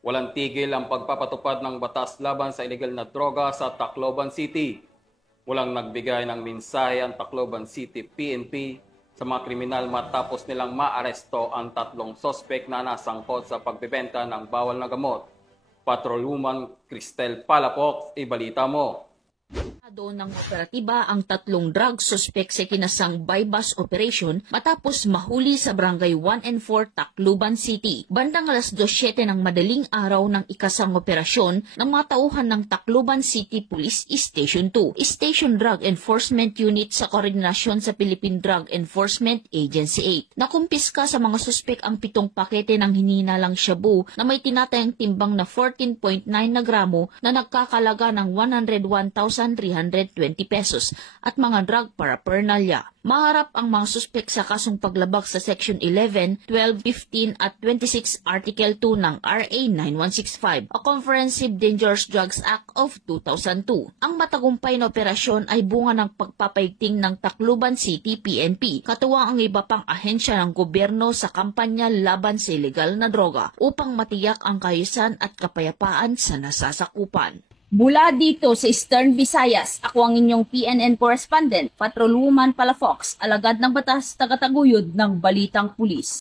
Walang tigil ang pagpapatupad ng batas laban sa illegal na droga sa Tacloban City. Walang nagbigay ng mensahe ang Tacloban City PNP sa mga kriminal matapos nilang maaresto ang 3 sospek na nasangkot sa pagbebenta ng bawal na gamot. Patrolwoman Cristel Palapok, ibalita mo. Ng operatiba ang 3 drug suspect sa kinasang bypass operation matapos mahuli sa barangay 1 and 4 Tacloban City. Bandang alas 2:07 ng madaling araw ng ikasang operasyon ng mga tauhan ng Tacloban City Police Station 2, Station Drug Enforcement Unit sa koordinasyon sa Philippine Drug Enforcement Agency 8. Nakumpiska sa mga suspek ang 7 pakete ng hininalang shabu na may tinatayang timbang na 14.9 na gramo na nagkakalaga ng 101,320 pesos at mga drug paraphernalia. Maharap ang mga suspek sa kasong paglabag sa Section 11, 12, 15 at 26 Article 2 ng RA 9165, a Comprehensive Dangerous Drugs Act of 2002. Ang matagumpay na operasyon ay bunga ng pagpapaigting ng Tacloban City PNP, katuwang ang iba pang ahensya ng gobyerno sa kampanya laban sa illegal na droga upang matiyak ang kaayusan at kapayapaan sa nasasakupan. Mula dito sa Eastern Visayas, ako ang inyong PNN correspondent, Patrolwoman Palafox, alagad ng batas, tagataguyod ng Balitang Pulis.